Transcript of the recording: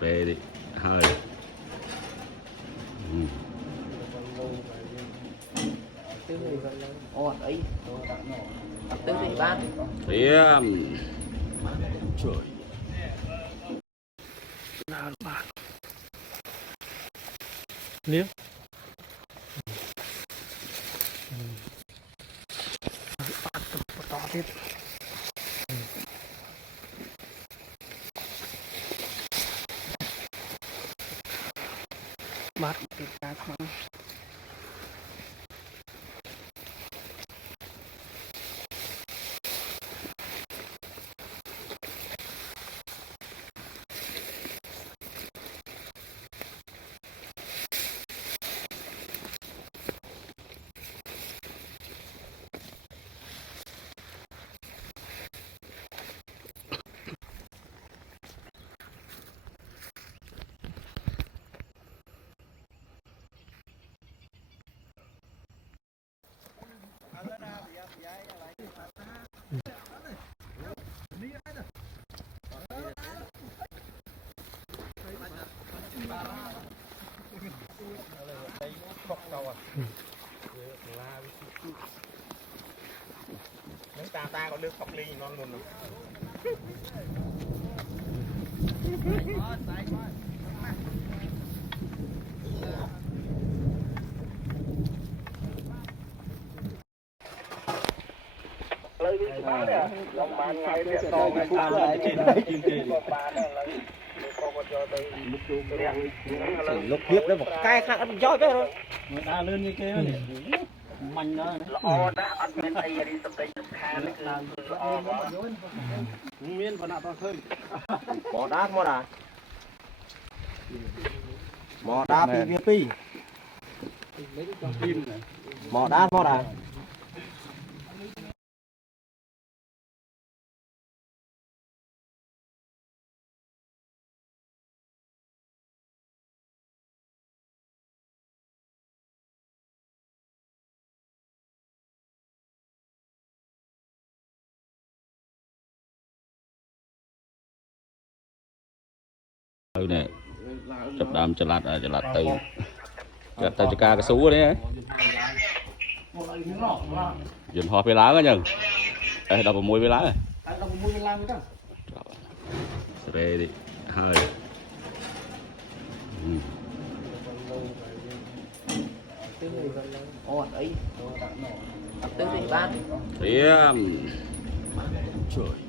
về đi hơi ấy tư thì ban tiêm trời liếc to tiếp bát thịt cá không ta có được học ly non luôn rồi. lúc hiếp đấy một cái khác ăn dối với rồi người ta lên như kia mạnh đó miên và nạp vào khơi bỏ đá mua đá bỏ đá pi bỏ đá mua đá nè chụp đam cho lạt từ cho ca cái sú đấy dừng hoa phê lá đó nhờ đây đập vào môi phê lá này về đi hơi ấy tư thì ban tiêm trời